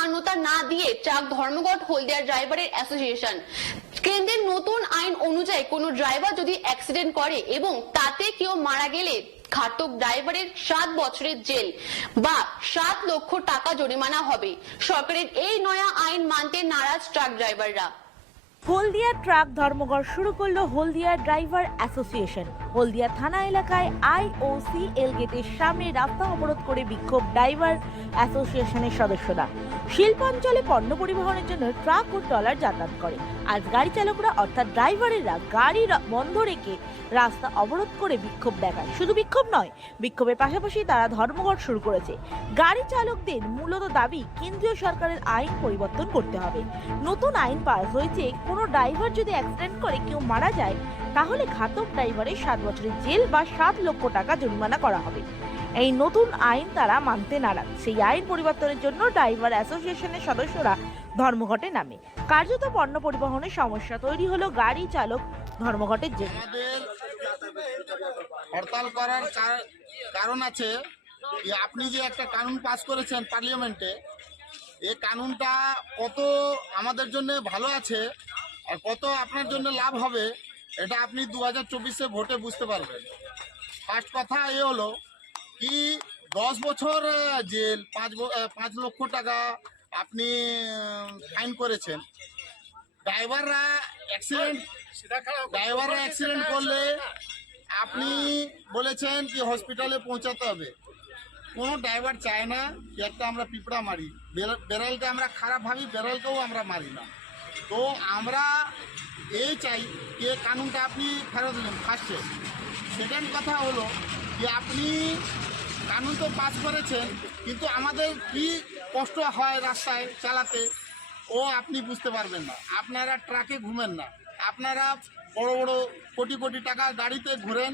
মান্যতা না দিয়ে ট্রাক ধর্মঘট হলদিয়া ড্রাইভারের অ্যাসোসিয়েশন। কেন্দ্রের নতুন আইন অনুযায়ী কোনো ড্রাইভার যদি অ্যাক্সিডেন্ট করে এবং তাতে কেউ মারা গেলে ঘাতক ড্রাইভারের 7 বছরের জেল বা 7 লক্ষ টাকা জরিমানা হবে। সরকারের এই নয়া আইন মানতে নারাজ ট্রাক ড্রাইভাররা। হলদিয়া ট্রাক ধর্মঘট শুরু করলো হলদিয়া ড্রাইভার অ্যাসোসিয়েশন। হলদিয়া থানা এলাকায় IOCL গেটের সামনে রাস্তা অবরোধ করে বিক্ষোভ ড্রাইভার অ্যাসোসিয়েশনের সদস্যরা। শিল্পাঞ্চলে পণ্য পরিবহনের জন্য ট্রাক ও ট্রলার যাতায়াত করে। আজ গাড়ি চালকরা অর্থাৎ ড্রাইভারেরা গাড়ি বন্ধ রেখে রাস্তা অবরোধ করে বিক্ষোভ দেখায়। শুধু বিক্ষোভ নয়, বিক্ষোভের পাশাপাশি তারা ধর্মঘট শুরু করেছে। গাড়ি চালকদের মূলত দাবি কেন্দ্রীয় সরকারের আইন পরিবর্তন করতে হবে। নতুন আইন পাস হয়েছে, কোনো ড্রাইভার যদি অ্যাক্সিডেন্ট করে কেউ মারা যায় তাহলে ঘাতক ড্রাইভারের 7 বছরের জেল বা 7 লক্ষ টাকা জরিমানা করা হবে। এই নতুন আইন তারা মানতে নারাজ। সেই আইন পরিবর্তনের জন্য ড্রাইভার অ্যাসোসিয়েশনের সদস্যরা ধর্মঘটে নামে। কার্যত পণ্য পরিবহনের সমস্যা তৈরি হলো গাড়ি চালক ধর্মঘটের জেরে। হরতাল করার কারণ আছে, আপনি যে একটা কানুন পাস করেছেন পার্লামেন্টে, এই কানুনটা কত আমাদের জন্য ভালো আছে আর কত আপনার জন্য লাভ হবে এটা আপনি 2024-এ ভোটে বুঝতে পারবেন। ফার্স্ট কথা এ হলো কি 10 বছর জেল, 5 লক্ষ টাকা আপনি ফাইন করেছেন। ড্রাইভাররা অ্যাক্সিডেন্ট করলে আপনি বলেছেন কি হসপিটালে পৌঁছাতে হবে। কোনো ড্রাইভার চায় না কি একটা আমরা পিঁপড়া মারি, বেড়ালকে আমরা খারাপ ভাবি, বেড়ালকেও আমরা মারি না। তো আমরা এই চাই যে কানুনটা আপনি ফেরত দিলেন ফার্স্টে। সেকেন্ড কথা হলো যে আপনি কানুন তো পাস করেছেন, কিন্তু আমাদের কি কষ্ট হয় রাস্তায় চালাতে ও আপনি বুঝতে পারবেন না। আপনারা ট্রাকে ঘুমেন না, আপনারা বড় বড় কোটি কোটি টাকা গাড়িতে ঘুরেন,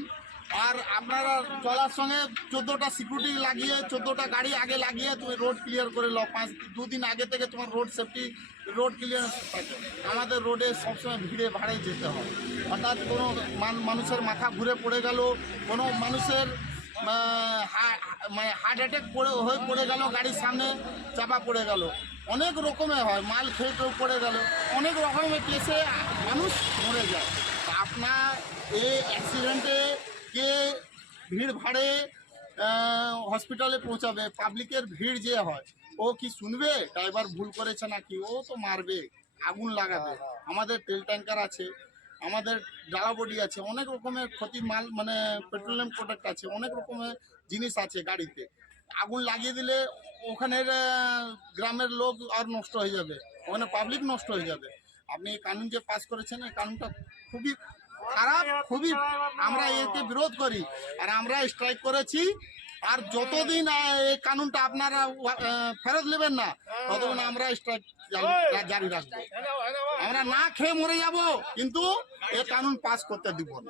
আর আপনারা চলার সঙ্গে 14টা সিকিউরিটি লাগিয়ে 14টা গাড়ি আগে লাগিয়ে তুমি রোড ক্লিয়ার করে নাও। 2 দিন আগে থেকে তোমার রোড সেফটি, রোড ক্লিয়ারেন্স থাকে। আমাদের রোডে সবসময় ভিড়ে ভাড়ে যেতে হয়। অর্থাৎ কোনো মানুষের মাথা ঘুরে পড়ে গেল, কোনো মানুষের মানে হার্ট অ্যাটাক হয়ে পড়ে গেল, গাড়ির সামনে চাপা পড়ে গেল, অনেক রকমের হয়, মাল খেয়ে পড়ে গেল, অনেক রকমের কেসে মানুষ মরে যায়। আপনার এই অ্যাক্সিডেন্টে কে ভিড় ভাড়ে হসপিটালে পৌঁছাবে? পাবলিকের ভিড় যে হয় ও কি শুনবে ড্রাইভার ভুল করেছে নাকি? ও তো মারবে, আগুন লাগাবে। আমাদের তেল ট্যাঙ্কার আছে, আমাদের ডালাবডি আছে, অনেক রকমের ক্ষতি মাল মানে পেট্রোলিয়াম প্রোডাক্ট আছে, অনেক রকমের জিনিস আছে গাড়িতে। আগুন লাগিয়ে দিলে ওখানের গ্রামের লোক আর নষ্ট হয়ে যাবে, ওখানে পাবলিক নষ্ট হয়ে যাবে। আপনি এই কানুন যে পাস করেছেন, এই কানুনটা খুবই খারাপ, খুবই আমরা একে বিরোধ করি, আর আমরা স্ট্রাইক করেছি। আর যতদিন এই কানুনটা আপনারা ফেরত নেবেন না, ততদিন আমরা স্ট্রাইক জারি রাখবো। আমরা না খেয়ে মরে যাব, কিন্তু এই কানুন পাস করতে দিব না।